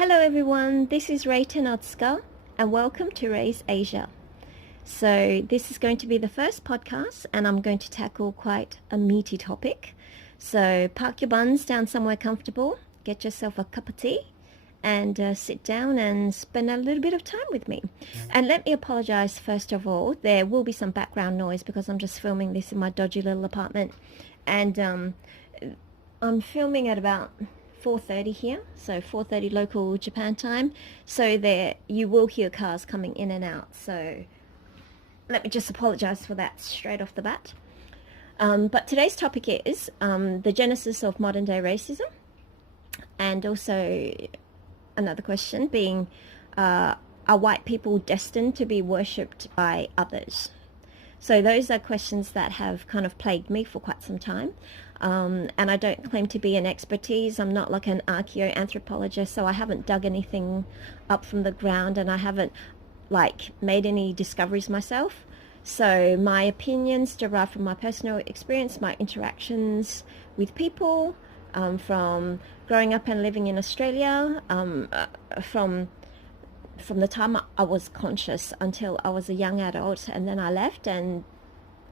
Hello everyone, this is Ray Tenotska and welcome to Ray's Asia. So this is going to be the first podcast and I'm going to tackle quite a meaty topic. So park your buns down somewhere comfortable, get yourself a cup of tea and sit down and spend a little bit of time with me. And let me apologize first of all, there will be some background noise because I'm just filming this in my dodgy little apartment and I'm filming at about 4:30 here, so 4:30 local Japan time. So there you will hear cars coming in and out. So let me just apologize for that straight off the bat. But today's topic is the genesis of modern day racism, and also another question being, are white people destined to be worshipped by others? So those are questions that have kind of plagued me for quite some time. And I don't claim to be an expertise. I'm not like an archaeoanthropologist, so I haven't dug anything up from the ground and I haven't like made any discoveries myself. So my opinions derive from my personal experience, my interactions with people, from growing up and living in Australia, from the time I was conscious until I was a young adult, and then I left and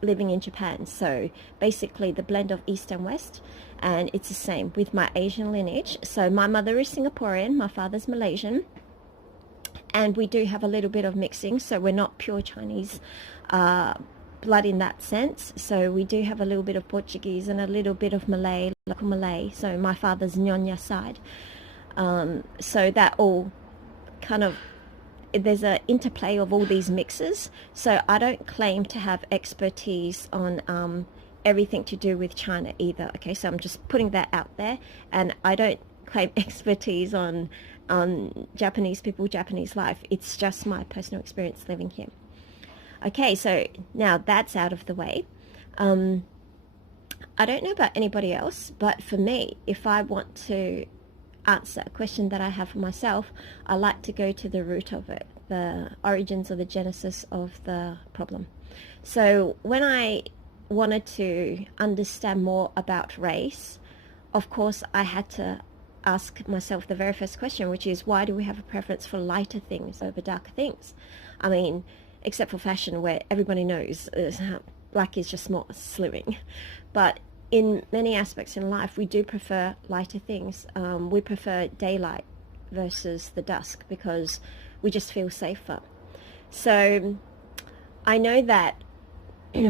living in Japan. So basically the blend of East and West, and it's the same with my Asian lineage. So my mother is Singaporean, my father's Malaysian, and we do have a little bit of mixing, so we're not pure Chinese blood in that sense. So we do have a little bit of Portuguese and a little bit of Malay, local Malay, so my father's Nyonya side. So that all kind of, there's an interplay of all these mixes. So I don't claim to have expertise on everything to do with China either. Okay, so I'm just putting that out there, and I don't claim expertise on Japanese people, Japanese life. It's just my personal experience living here. Okay, so now that's out of the way. I don't know about anybody else, but for me, if I want to answer a question that I have for myself, I like to go to the root of it, the origins or the genesis of the problem. So when I wanted to understand more about race, of course I had to ask myself the very first question, which is, why do we have a preference for lighter things over darker things? I mean, except for fashion, where everybody knows black is just more slimming, but in many aspects in life, we do prefer lighter things. We prefer daylight versus the dusk because we just feel safer. So I know that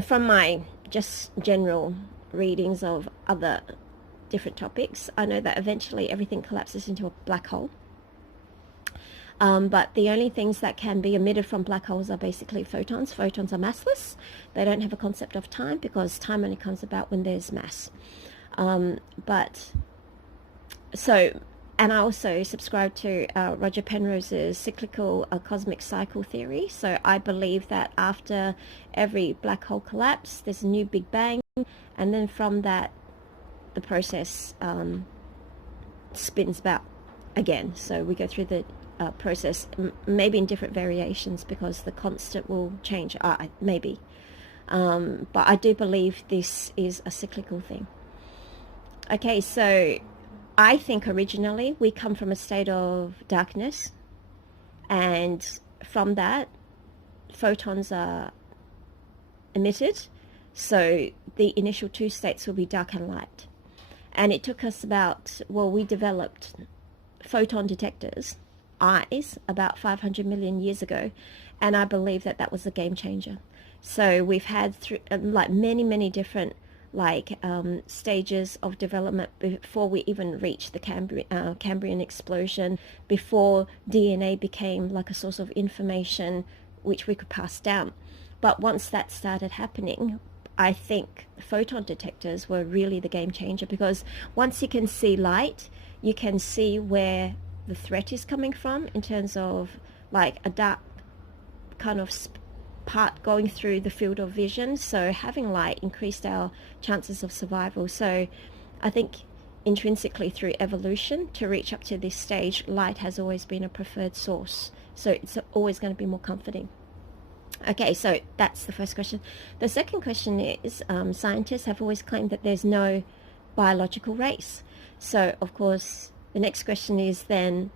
from my just general readings of other different topics, I know that eventually everything collapses into a black hole. But the only things that can be emitted from black holes are basically photons. Photons are massless. They don't have a concept of time because time only comes about when there's mass. And I also subscribe to Roger Penrose's cyclical cosmic cycle theory. So I believe that after every black hole collapse, there's a new Big Bang, and then from that, the process spins about again. So we go through the process, maybe in different variations because the constant will change, maybe. But I do believe this is a cyclical thing. Okay, so I think originally we come from a state of darkness, and from that, photons are emitted. So the initial two states will be dark and light. And it took us we developed photon detectors, eyes, about 500 million years ago, and I believe that that was a game changer. So we've had like many different stages of development before we even reached the Cambrian explosion, before DNA became like a source of information which we could pass down. But once that started happening, I think photon detectors were really the game changer, because once you can see light, you can see where the threat is coming from in terms of like a dark kind of part going through the field of vision. So having light increased our chances of survival. So I think intrinsically through evolution to reach up to this stage, light has always been a preferred source. So it's always going to be more comforting. Okay, so that's the first question. The second question is, scientists have always claimed that there's no biological race. So of course the next question is then,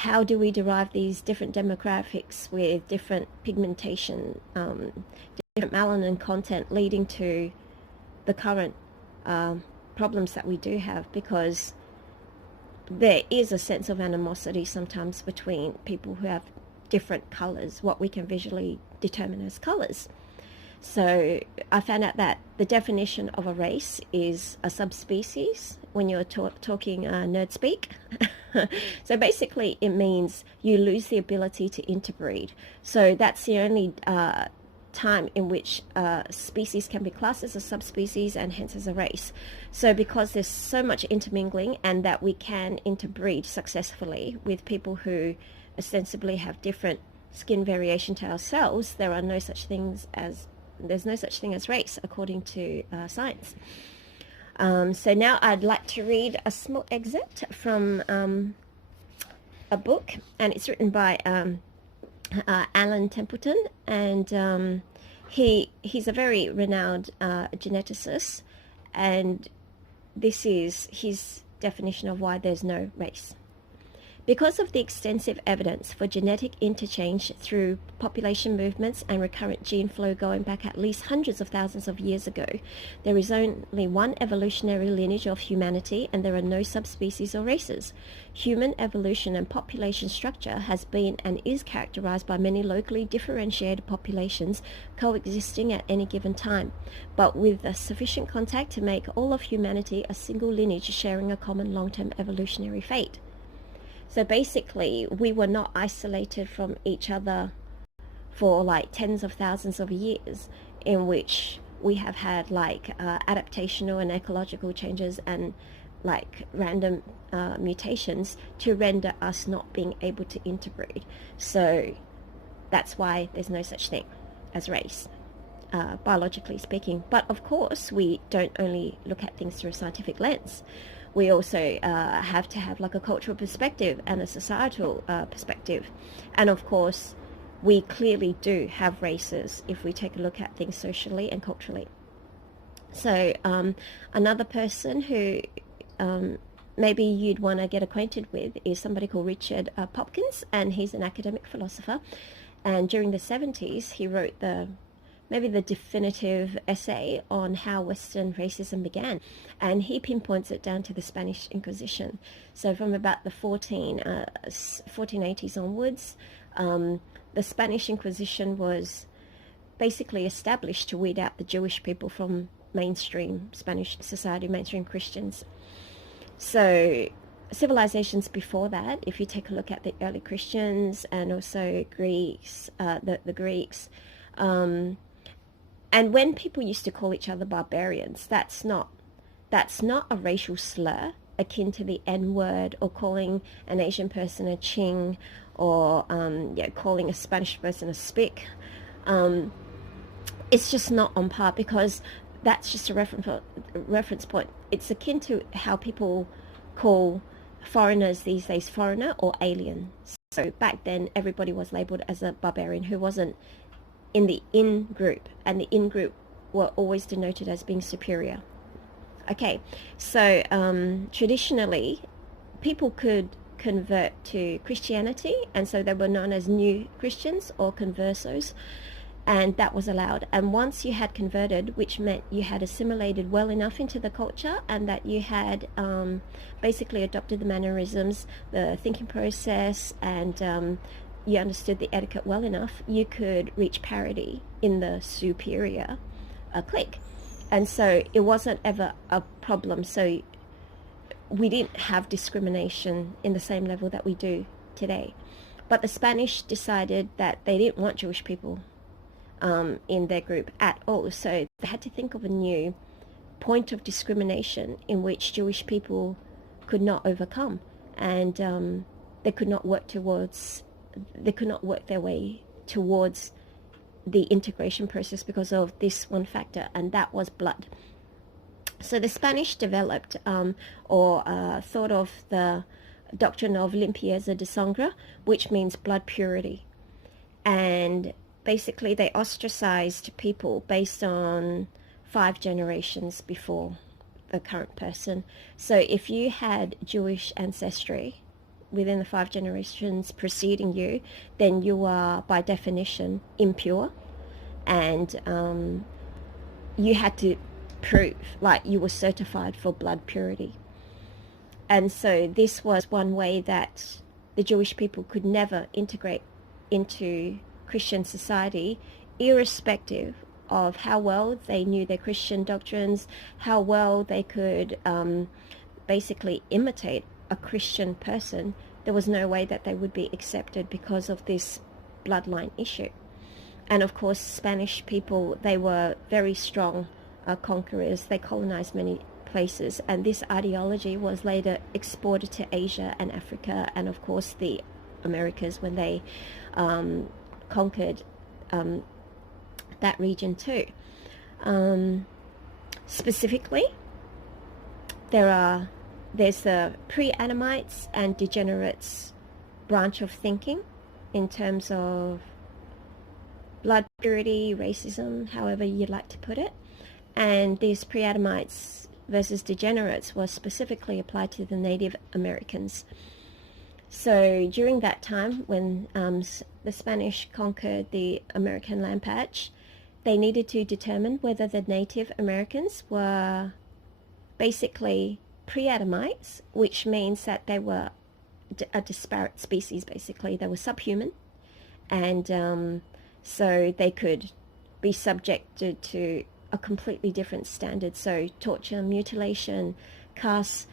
how do we derive these different demographics with different pigmentation, different melanin content, leading to the current problems that we do have, because there is a sense of animosity sometimes between people who have different colors, what we can visually determine as colors. So I found out that the definition of a race is a subspecies when you're talking nerd speak. So basically it means you lose the ability to interbreed. So that's the only time in which species can be classed as a subspecies and hence as a race. So because there's so much intermingling and that we can interbreed successfully with people who ostensibly have different skin variation to ourselves, there's no such thing as race according to science. So now I'd like to read a small excerpt from a book, and it's written by Alan Templeton, and he's a very renowned geneticist, and this is his definition of why there's no race. Because of the extensive evidence for genetic interchange through population movements and recurrent gene flow going back at least hundreds of thousands of years ago, there is only one evolutionary lineage of humanity, and there are no subspecies or races. Human evolution and population structure has been and is characterized by many locally differentiated populations coexisting at any given time, but with a sufficient contact to make all of humanity a single lineage sharing a common long-term evolutionary fate. So basically, we were not isolated from each other for like tens of thousands of years, in which we have had like adaptational and ecological changes and like random mutations to render us not being able to interbreed. So that's why there's no such thing as race, biologically speaking. But of course, we don't only look at things through a scientific lens. We also have to have like a cultural perspective and a societal perspective. And of course, we clearly do have races if we take a look at things socially and culturally. So another person who maybe you'd want to get acquainted with is somebody called Richard Popkins, and he's an academic philosopher. And during the 70s, he wrote maybe the definitive essay on how Western racism began. And he pinpoints it down to the Spanish Inquisition. So from about the 1480s onwards, the Spanish Inquisition was basically established to weed out the Jewish people from mainstream Spanish society, mainstream Christians. So civilizations before that, if you take a look at the early Christians and also Greeks, the Greeks, and when people used to call each other barbarians, that's not a racial slur akin to the N-word, or calling an Asian person a ching, or calling a Spanish person a spick. It's just not on par, because that's just a reference point. It's akin to how people call foreigners these days foreigner or alien. So back then, everybody was labeled as a barbarian who wasn't in the in group, and the in group were always denoted as being superior. Okay, so traditionally people could convert to Christianity, and so they were known as new Christians or conversos, and that was allowed. And once you had converted, which meant you had assimilated well enough into the culture, and that you had basically adopted the mannerisms, the thinking process, and you understood the etiquette well enough, you could reach parity in the superior clique. And so it wasn't ever a problem. So we didn't have discrimination in the same level that we do today. But the Spanish decided that they didn't want Jewish people in their group at all. So they had to think of a new point of discrimination in which Jewish people could not overcome, and they could not work their way towards the integration process because of this one factor, and that was blood. So the Spanish developed thought of the doctrine of limpieza de sangre, which means blood purity. And basically they ostracized people based on 5 generations before the current person. So if you had Jewish ancestry, within the 5 generations preceding you, then you are by definition impure, and you had to prove like you were certified for blood purity. And so this was one way that the Jewish people could never integrate into Christian society, irrespective of how well they knew their Christian doctrines, how well they could basically imitate a Christian person. There was no way that they would be accepted because of this bloodline issue. And of course, Spanish people, they were very strong conquerors. They colonized many places, and this ideology was later exported to Asia and Africa, and of course the Americas when they conquered that region too. Specifically, there's the pre-Adamites and degenerates branch of thinking in terms of blood purity, racism, however you'd like to put it. And these pre-Adamites versus degenerates was specifically applied to the Native Americans. So during that time when the Spanish conquered the American land patch, they needed to determine whether the Native Americans were basically pre-Adamites, which means that they were a disparate species, basically. They were subhuman, and so they could be subjected to a completely different standard. So torture, mutilation, caste,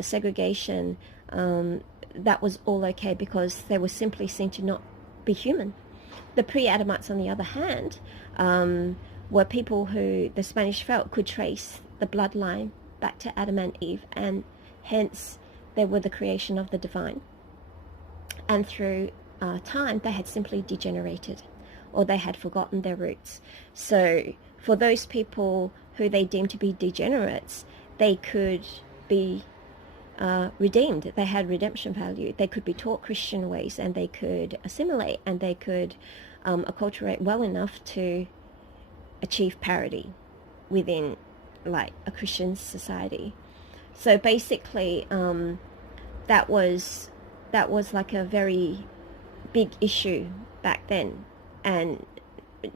segregation, that was all okay because they were simply seen to not be human. The pre-Adamites, on the other hand, were people who the Spanish felt could trace the bloodline back to Adam and Eve, and hence they were the creation of the divine. And through time, they had simply degenerated, or they had forgotten their roots. So for those people who they deemed to be degenerates, they could be redeemed. They had redemption value. They could be taught Christian ways, and they could assimilate, and they could acculturate well enough to achieve parity within like a Christian society. So basically that was like a very big issue back then, and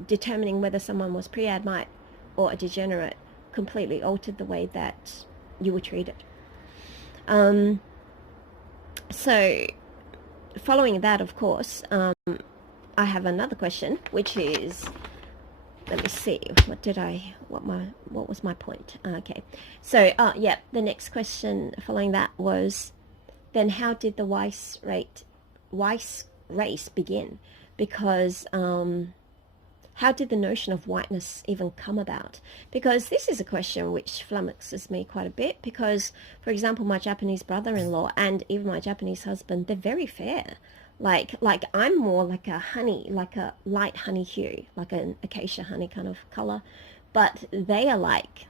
determining whether someone was pre-Adamite or a degenerate completely altered the way that you were treated. So following that, of course, I have another question, which is, let me see, what was my point? Okay, so yeah, the next question following that was, then how did the Weiss race begin? Because how did the notion of whiteness even come about? Because this is a question which flummoxes me quite a bit, because, for example, my Japanese brother-in-law and even my Japanese husband, they're very fair. Like I'm more like a honey, like a light honey hue, like an acacia honey kind of color, but they are like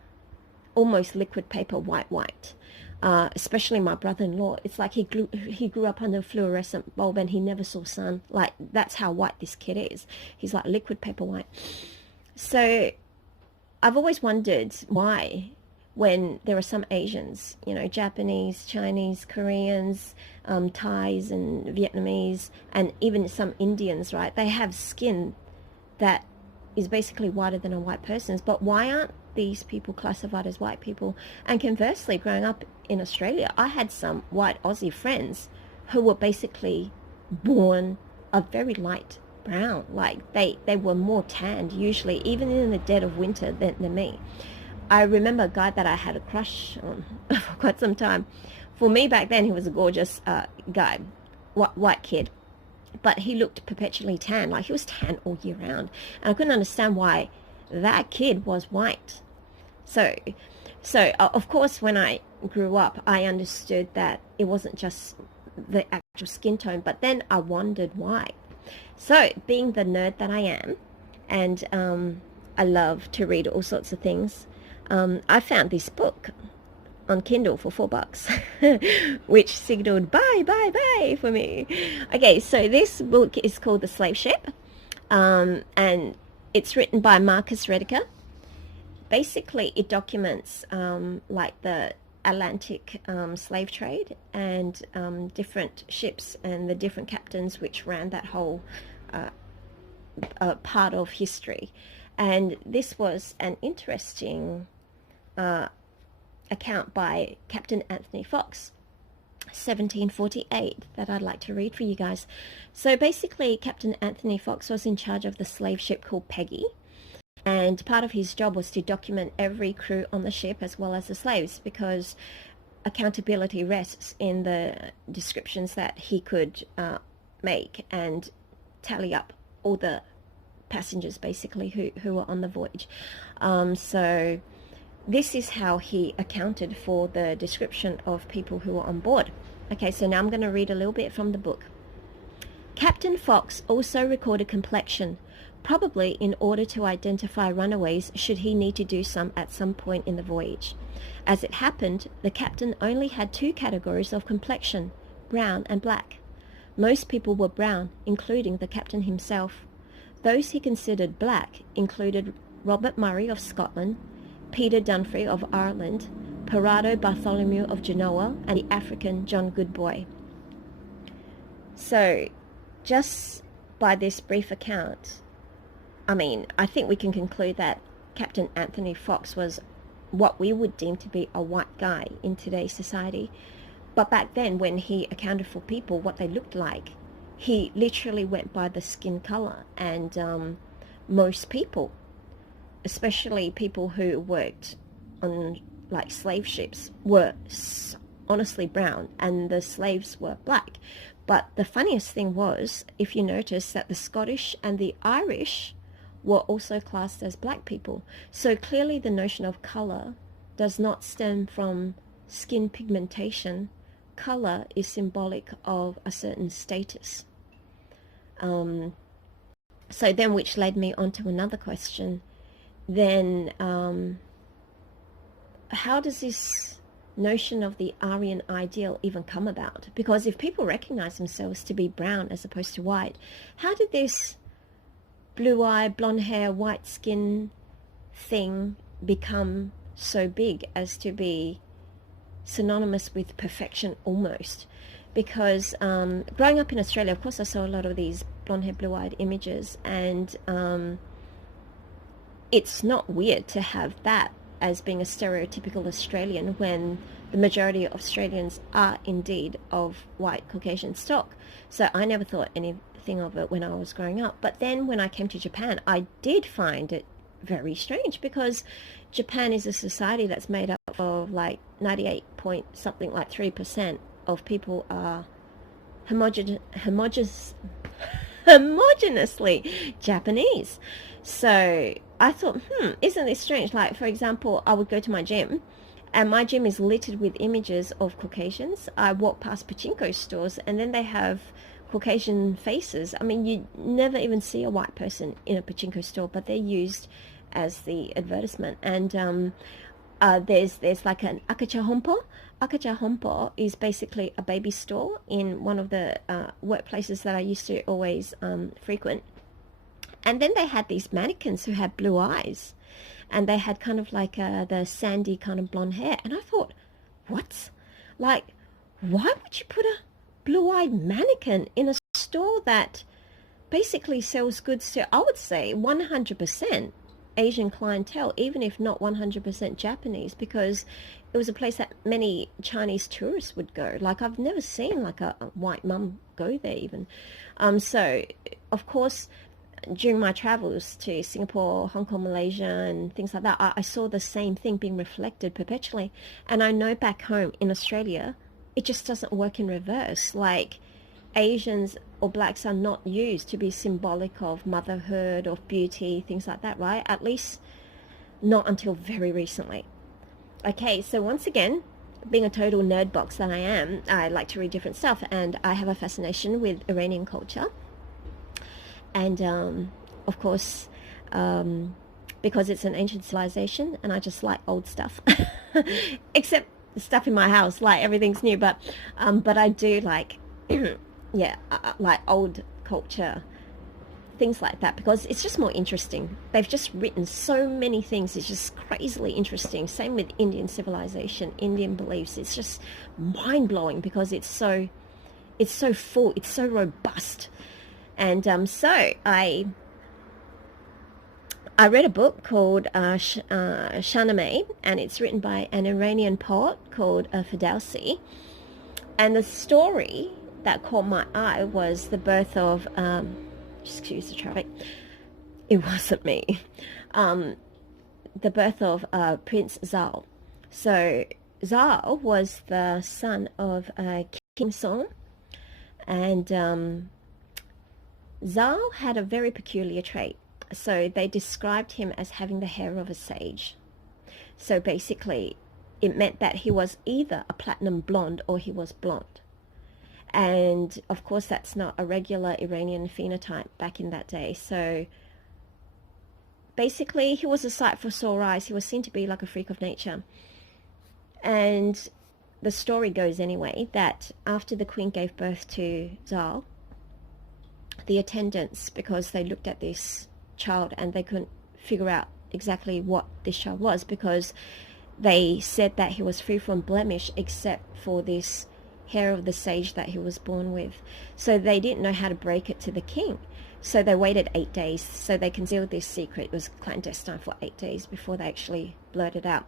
almost liquid paper white. Especially my brother-in-law, it's like he grew up under a fluorescent bulb and he never saw sun. Like, that's how white this kid is. He's like liquid paper white. So I've always wondered why, when there are some Asians, you know, Japanese, Chinese, Koreans, Thais and Vietnamese, and even some Indians, right? They have skin that is basically whiter than a white person's, but why aren't these people classified as white people? And conversely, growing up in Australia, I had some white Aussie friends who were basically born a very light brown. Like they were more tanned usually, even in the dead of winter, than me. I remember a guy that I had a crush on for quite some time. For me back then, he was a gorgeous guy, white kid, but he looked perpetually tan. Like he was tan all year round, and I couldn't understand why that kid was white. So of course, when I grew up, I understood that it wasn't just the actual skin tone, but then I wondered why. So being the nerd that I am, and I love to read all sorts of things, I found this book on Kindle for $4, which signaled buy for me. Okay, so this book is called The Slave Ship, and it's written by Marcus Rediker. Basically, it documents like the Atlantic slave trade and different ships and the different captains which ran that whole part of history. And this was an interesting account by Captain Anthony Fox, 1748, that I'd like to read for you guys. So basically, Captain Anthony Fox was in charge of the slave ship called Peggy, and part of his job was to document every crew on the ship as well as the slaves, because accountability rests in the descriptions that he could make and tally up all the passengers basically who were on the voyage. So this is how he accounted for the description of people who were on board. Okay, so now I'm going to read a little bit from the book. Captain Fox also recorded complexion, probably in order to identify runaways should he need to do some at some point in the voyage. As it happened, the captain only had two categories of complexion, brown and black. Most people were brown, including the captain himself. Those he considered black included Robert Murray of Scotland, Peter Dunphy of Ireland, Parado Bartholomew of Genoa, and the African John Goodboy. So, just by this brief account, I think we can conclude that Captain Anthony Fox was what we would deem to be a white guy in today's society. But back then, when he accounted for people, what they looked like, he literally went by the skin color. And most people, especially people who worked on like slave ships, were honestly brown and the slaves were black. But the funniest thing was, if you notice, that the Scottish and the Irish were also classed as black people. So clearly the notion of color does not stem from skin pigmentation. Color is symbolic of a certain status. So then, which led me on to another question. Then how does this notion of the Aryan ideal even come about? Because if people recognize themselves to be brown as opposed to white, how did this blue-eyed, blonde hair, white skin thing become so big as to be synonymous with perfection almost? Because growing up in Australia, of course, I saw a lot of these blonde hair, blue-eyed images, and it's not weird to have that as being a stereotypical Australian when the majority of Australians are indeed of white Caucasian stock. So I never thought anything of it when I was growing up. But then when I came to Japan, I did find it very strange, because Japan is a society that's made up of like 98 point something like 3% of people are homogeneously Japanese. So I thought, isn't this strange? Like, for example, I would go to my gym, and my gym is littered with images of Caucasians. I walk past pachinko stores, and then they have Caucasian faces. I mean, you never even see a white person in a pachinko store, but they're used as the advertisement. And there's like an akacha hompo. Akacha hompo is basically a baby store in one of the workplaces that I used to always frequent. And then they had these mannequins who had blue eyes, and they had kind of like the sandy kind of blonde hair. And I thought, what? Like, why would you put a blue-eyed mannequin in a store that basically sells goods to, I would say, 100% Asian clientele, even if not 100% Japanese, because it was a place that many Chinese tourists would go. Like, I've never seen like a white mum go there even. So, of course, during my travels to Singapore, Hong Kong, Malaysia, and things like that, I saw the same thing being reflected perpetually. And I know back home in Australia, it just doesn't work in reverse. Like, Asians or blacks are not used to be symbolic of motherhood, of beauty, things like that, right? At least not until very recently. Okay, so once again, being a total nerd box that I am, I like to read different stuff, and I have a fascination with Iranian culture. And of course, because it's an ancient civilization, and I just like old stuff, except the stuff in my house, like everything's new. But I do like, yeah, like old culture things like that, because it's just more interesting. They've just written so many things. It's just crazily interesting. Same with Indian civilization, Indian beliefs. It's just mind-blowing because it's so full, it's so robust. And so I read a book called Shahnameh, and it's written by an Iranian poet called Ferdowsi. And the story that caught my eye was the birth of, excuse the traffic, it wasn't me, the birth of Prince Zal. So Zal was the son of King Song, and Zal had a very peculiar trait. So they described him as having the hair of a sage. So basically, it meant that he was either a platinum blonde or he was blonde. And of course, that's not a regular Iranian phenotype back in that day. So basically, he was a sight for sore eyes. He was seen to be like a freak of nature. And the story goes anyway that after the queen gave birth to Zal, the attendants, because they looked at this child and they couldn't figure out exactly what this child was, because they said that he was free from blemish except for this hair of the sage that he was born with. So they didn't know how to break it to the king. So they waited 8 days. So they concealed this secret. It was clandestine for 8 days before they actually blurted out.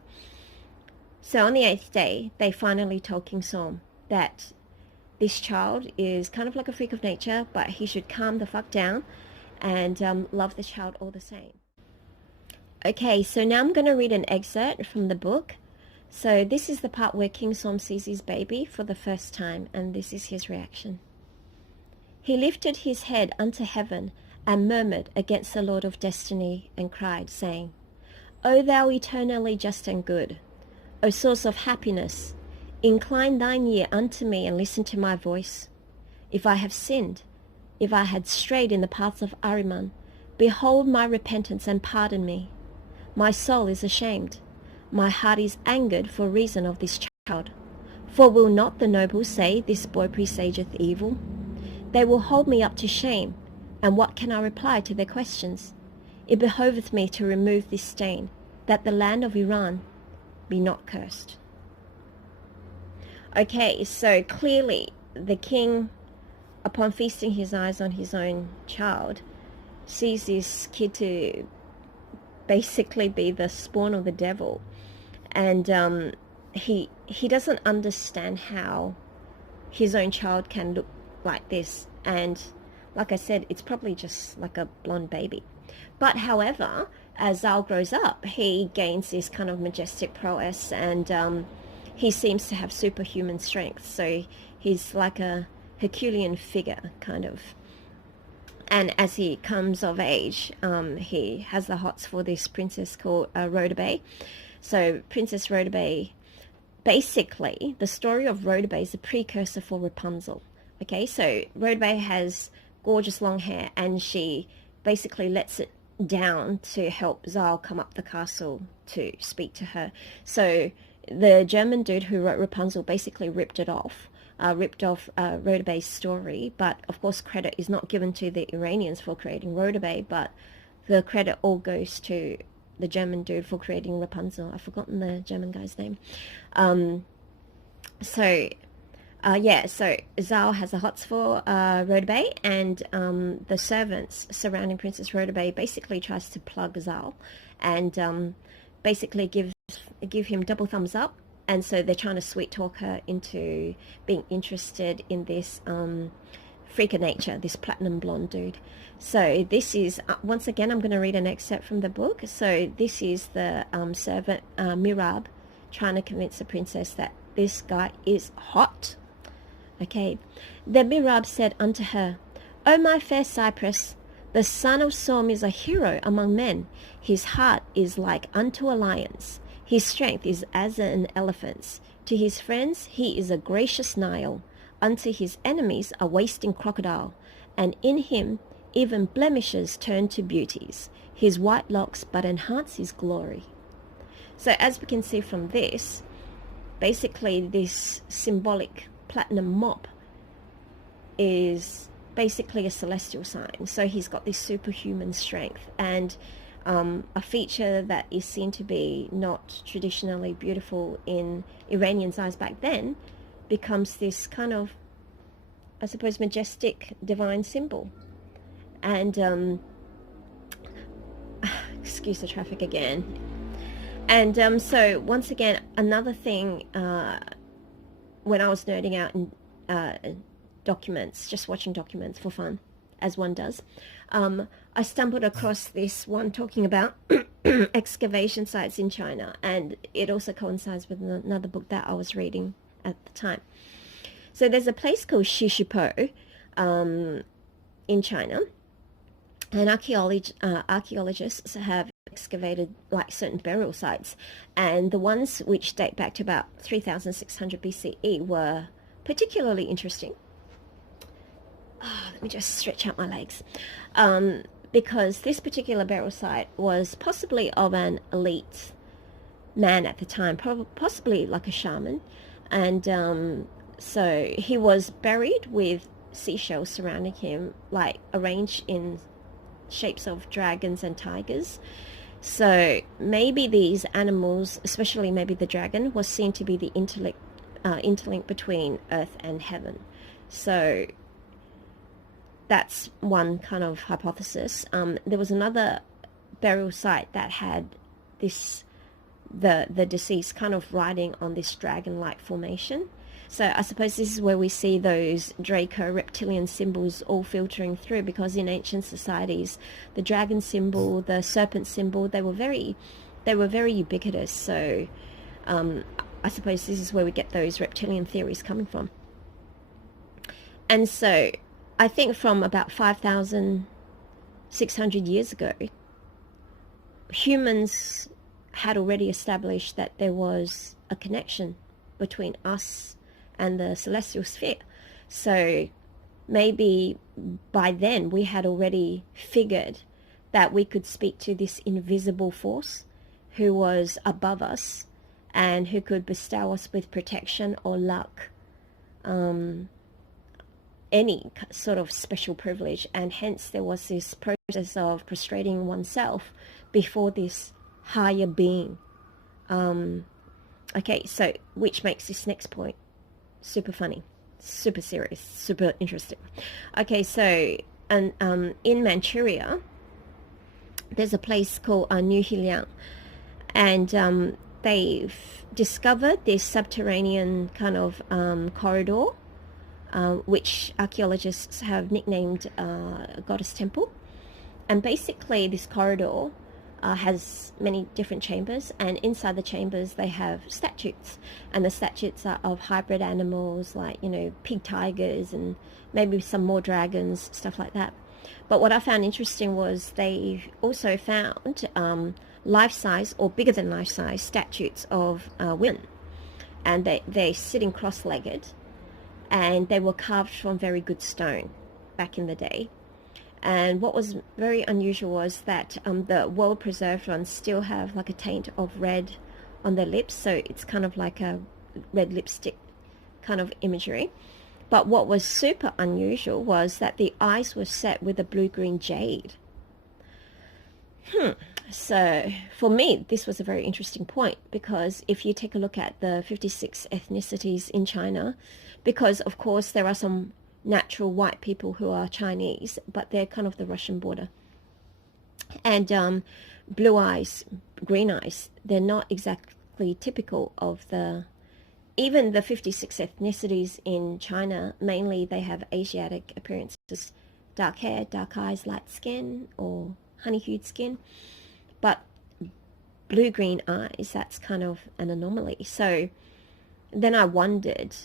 So on the 8th day, they finally told King Som that this child is kind of like a freak of nature, but he should calm the fuck down and love the child all the same. Okay, so now I'm going to read an excerpt from the book. So this is the part where King Som sees his baby for the first time, and this is his reaction. He lifted his head unto heaven and murmured against the Lord of Destiny and cried, saying, O thou eternally just and good, O source of happiness, incline thine ear unto me and listen to my voice. If I have sinned, if I had strayed in the paths of Ahriman, behold my repentance and pardon me. My soul is ashamed. My heart is angered for reason of this child. For will not the nobles say, this boy presageth evil? They will hold me up to shame, and what can I reply to their questions? It behoveth me to remove this stain, that the land of Iran be not cursed. Okay, so clearly the king, upon feasting his eyes on his own child, sees this kid to basically be the spawn of the devil. And he doesn't understand how his own child can look like this. And like I said, it's probably just like a blonde baby. But however, as Zal grows up, he gains this kind of majestic prowess, and he seems to have superhuman strength. So he's like a Herculean figure, kind of. And as he comes of age, he has the hots for this princess called Rhodabe. So Princess Rhodabe, basically, the story of Rhodabe is a precursor for Rapunzel. Okay, so Rhodabe has gorgeous long hair, and she basically lets it down to help Zal come up the castle to speak to her. So the German dude who wrote Rapunzel basically ripped off Rhodabe's story, but of course credit is not given to the Iranians for creating Rhodabe, but the credit all goes to the German dude for creating Rapunzel. I've forgotten the German guy's name. So Zal has a hots for Rhodabe, and the servants surrounding Princess Rhodabe basically tries to plug Zal, and basically give him double thumbs up. And so they're trying to sweet talk her into being interested in this freak of nature, this platinum blonde dude. So this is, once again, I'm going to read an excerpt from the book. So this is the servant Mirab trying to convince the princess that this guy is hot. Okay. Then Mirab said unto her, O my fair Cypress, the son of Som is a hero among men. His heart is like unto a lion's. His strength is as an elephant's. To his friends he is a gracious Nile. Unto his enemies a wasting crocodile. And in him even blemishes turn to beauties. His white locks but enhance his glory. So as we can see from this, basically this symbolic platinum mop is basically a celestial sign. So he's got this superhuman strength, and a feature that is seen to be not traditionally beautiful in Iranians' eyes back then becomes this kind of, I suppose, majestic divine symbol. And excuse the traffic again. And so once again, another thing, when I was nerding out in documents, just watching documents for fun, as one does, I stumbled across this one talking about excavation sites in China, and it also coincides with another book that I was reading at the time. So there's a place called Shishipo in China, and archaeologists have excavated like certain burial sites, and the ones which date back to about 3600 BCE were particularly interesting. Let me just stretch out my legs. Because this particular burial site was possibly of an elite man at the time, possibly like a shaman. And so he was buried with seashells surrounding him, like arranged in shapes of dragons and tigers. So maybe these animals, especially maybe the dragon, was seen to be the interlink between earth and heaven. So that's one kind of hypothesis. There was another burial site that had the deceased kind of riding on this dragon-like formation. So I suppose this is where we see those Draco-reptilian symbols all filtering through, because in ancient societies, the dragon symbol, the serpent symbol, they were very ubiquitous. So I suppose this is where we get those reptilian theories coming from. And so I think from about 5,600 years ago, humans had already established that there was a connection between us and the celestial sphere. So maybe by then we had already figured that we could speak to this invisible force who was above us and who could bestow us with protection or luck, any sort of special privilege. And hence there was this process of prostrating oneself before this higher being. Okay, so which makes this next point super funny, super serious, super interesting. Okay, so in Manchuria, there's a place called New Heliang, and they've discovered this subterranean kind of corridor, which archaeologists have nicknamed Goddess Temple. And basically this corridor has many different chambers, and inside the chambers they have statues, and the statues are of hybrid animals like, you know, pig tigers and maybe some more dragons, stuff like that. But what I found interesting was they also found life-size or bigger than life-size statues of women, and they're sitting cross-legged, and they were carved from very good stone back in the day. And what was very unusual was that the well-preserved ones still have like a taint of red on their lips, so it's kind of like a red lipstick kind of imagery. But what was super unusual was that the eyes were set with a blue-green jade. So for me, this was a very interesting point, because if you take a look at the 56 ethnicities in China, because of course there are some natural white people who are Chinese, but they're kind of the Russian border. And blue eyes, green eyes, they're not exactly typical of even the 56 ethnicities in China. Mainly they have Asiatic appearances, dark hair, dark eyes, light skin, or honey-hued skin. But blue-green eyes, that's kind of an anomaly. So then I wondered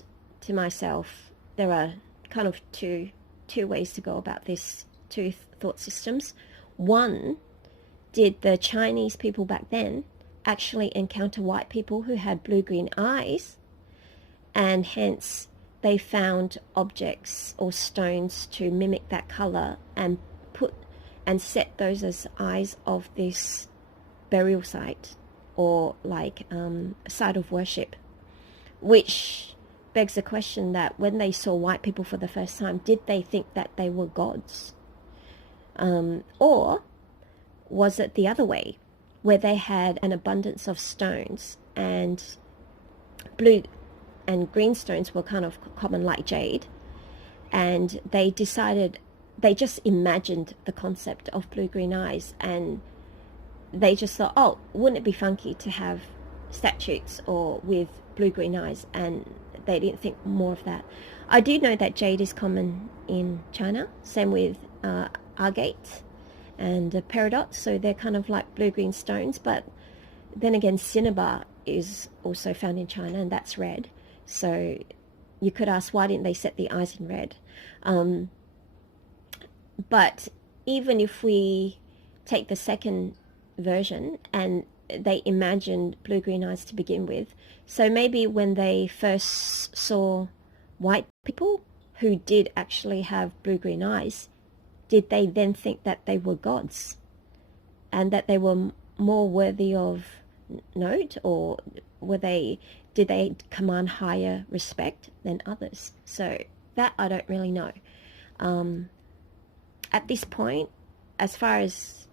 to myself, there are kind of two ways to go about this, two thought systems. One, did the Chinese people back then actually encounter white people who had blue-green eyes, and hence they found objects or stones to mimic that color and set those as eyes of this burial site, or like a site of worship, which begs the question that when they saw white people for the first time, did they think that they were gods? Or was it the other way, where they had an abundance of stones, and blue and green stones were kind of common like jade, and they just imagined the concept of blue-green eyes, and they just thought, oh, wouldn't it be funky to have statues or with blue-green eyes, and they didn't think more of that. I do know that jade is common in China, same with agate and peridot, so they're kind of like blue-green stones, but then again, cinnabar is also found in China, and that's red. So you could ask, why didn't they set the eyes in red? But even if we take the second version, and they imagined blue-green eyes to begin with, so maybe when they first saw white people who did actually have blue-green eyes, did they then think that they were gods and that they were more worthy of note, or did they command higher respect than others? So that I don't really know. At this point, as far as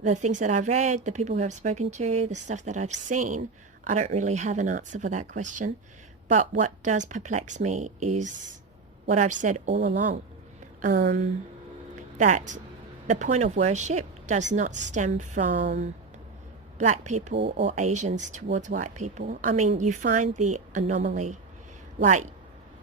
the things that I've read, the people who I've spoken to, the stuff that I've seen, I don't really have an answer for that question. But what does perplex me is what I've said all along, that the point of worship does not stem from black people or Asians towards white people. I mean, you find the anomaly, like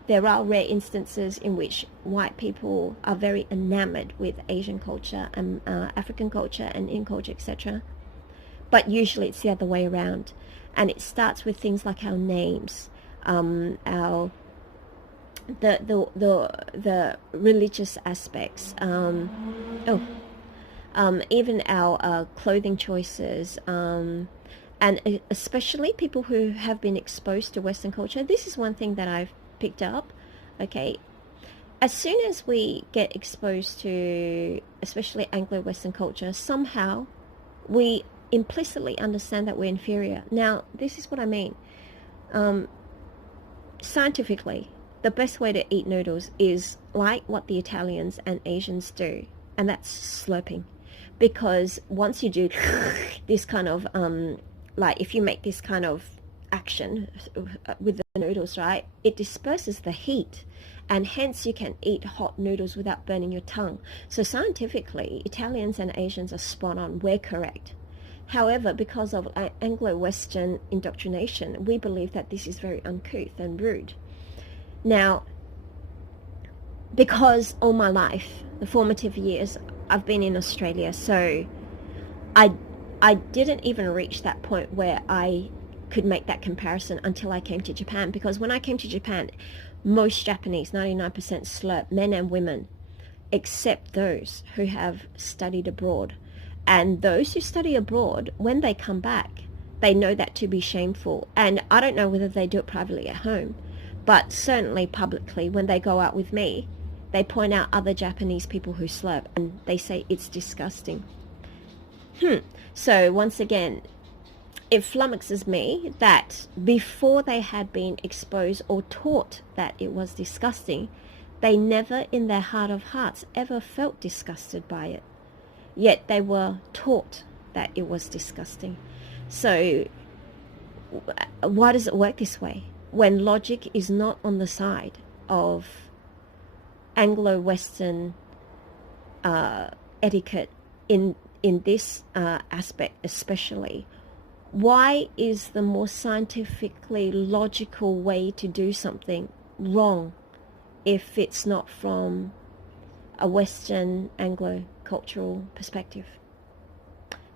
there are rare instances in which white people are very enamored with Asian culture and African culture and Indian culture, etc. But usually it's the other way around, and it starts with things like our names, our the religious aspects, even our clothing choices, and especially people who have been exposed to Western culture. This is one thing that I've picked up. Okay, as soon as we get exposed to especially Anglo-Western culture, somehow we implicitly understand that we're inferior. Now, this is what I mean. Scientifically, the best way to eat noodles is like what the Italians and Asians do, and that's slurping. Because once you do this kind of, like if you make this kind of action with the noodles, right, it disperses the heat, and hence you can eat hot noodles without burning your tongue. So scientifically, Italians and Asians are spot on. We're correct. However, because of Anglo-Western indoctrination, we believe that this is very uncouth and rude. Now, because all my life, the formative years, I've been in Australia, so I didn't even reach that point where I could make that comparison until I came to Japan. Because when I came to Japan, most Japanese, 99%, slurp, men and women, except those who have studied abroad. And those who study abroad, when they come back, they know that to be shameful. And I don't know whether they do it privately at home, but certainly publicly, when they go out with me, they point out other Japanese people who slurp, and they say it's disgusting. So once again, it flummoxes me that before they had been exposed or taught that it was disgusting, they never in their heart of hearts ever felt disgusted by it. Yet they were taught that it was disgusting. So why does it work this way when logic is not on the side of Anglo-Western etiquette in this aspect especially? Why is the more scientifically logical way to do something wrong if it's not from a Western Anglo-cultural perspective?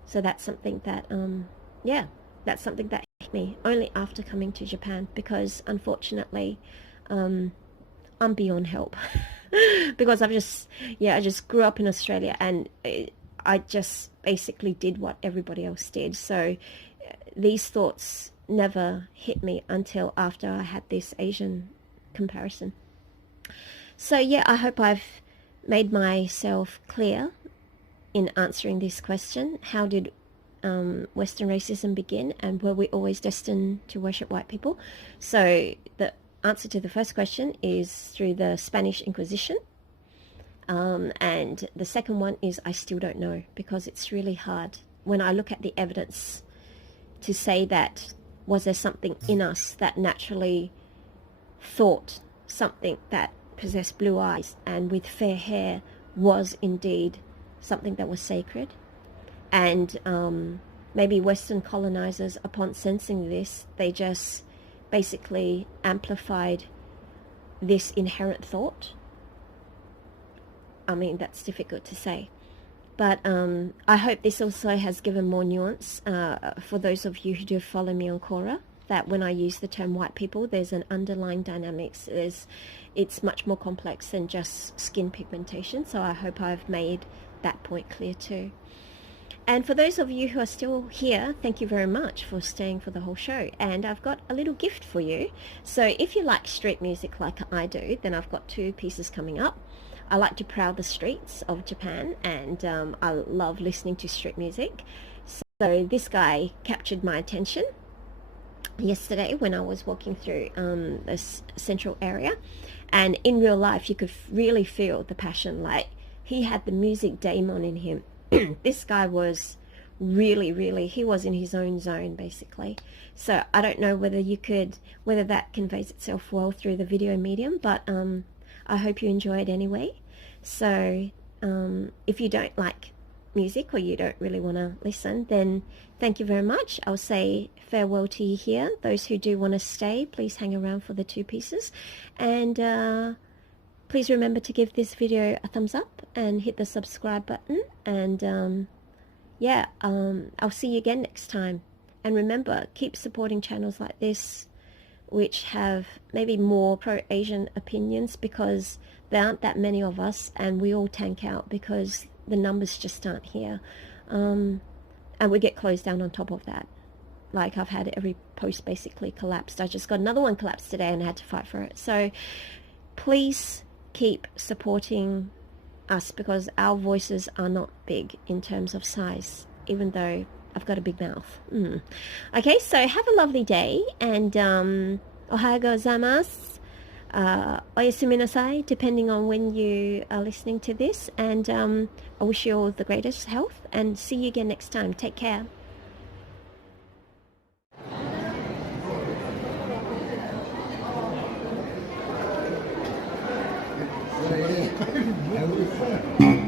So that's something that, that's something that hit me only after coming to Japan, because unfortunately, I'm beyond help. Because I just grew up in Australia, and I just basically did what everybody else did. So these thoughts never hit me until after I had this Asian comparison. So yeah, I hope I've made myself clear in answering this question. How did Western racism begin, and were we always destined to worship white people? So the answer to the first question is through the Spanish Inquisition. And the second one is I still don't know, because it's really hard when I look at the evidence to say that was there something in us that naturally thought something that possessed blue eyes and with fair hair was indeed something that was sacred. And maybe Western colonizers, upon sensing this, they just basically amplified this inherent thought. I mean, that's difficult to say. But I hope this also has given more nuance for those of you who do follow me on Quora, that when I use the term white people, there's an underlying dynamics. It's much more complex than just skin pigmentation. So I hope I've made that point clear too. And for those of you who are still here, thank you very much for staying for the whole show. And I've got a little gift for you. So if you like street music like I do, then I've got 2 pieces coming up. I like to prowl the streets of Japan, and I love listening to street music. So this guy captured my attention yesterday when I was walking through this central area, and in real life you could really feel the passion. Like, he had the music daemon in him. This guy was really, he was in his own zone basically. So I don't know whether that conveys itself well through the video medium, but I hope you enjoy it anyway. So if you don't like music or you don't really want to listen, then thank you very much. I'll say farewell to you here. Those who do want to stay, please hang around for the 2 pieces. And please remember to give this video a thumbs up and hit the subscribe button. And I'll see you again next time. And remember, keep supporting channels like this, which have maybe more pro-Asian opinions, because there aren't that many of us, and we all tank out because the numbers just aren't here. And we get closed down on top of that. Like, I've had every post basically collapsed. I just got another one collapsed today and I had to fight for it. So please keep supporting us, because our voices are not big in terms of size, even though I've got a big mouth. Okay, so have a lovely day, and ohayo gozaimasu, oyasumi nasai, depending on when you are listening to this. And I wish you all the greatest health, and see you again next time. Take care. How